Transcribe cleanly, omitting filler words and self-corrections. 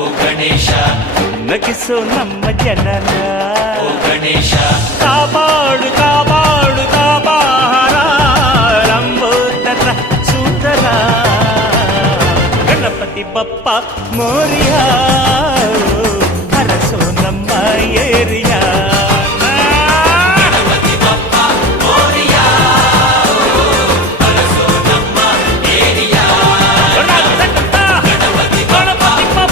ಓ ಗಣೇಶ ನಗಿಸೋ ನಮ್ಮ ಜನನ ಓ ಗಣೇಶ ಕಾಪಾಡು ಕಾಪಾಡು ಕಾಪಾರ ಲಂಬೋದರ ಸುಂದರ ಗಣಪತಿ ಬಪ್ಪ ಮೋರಿಯಾ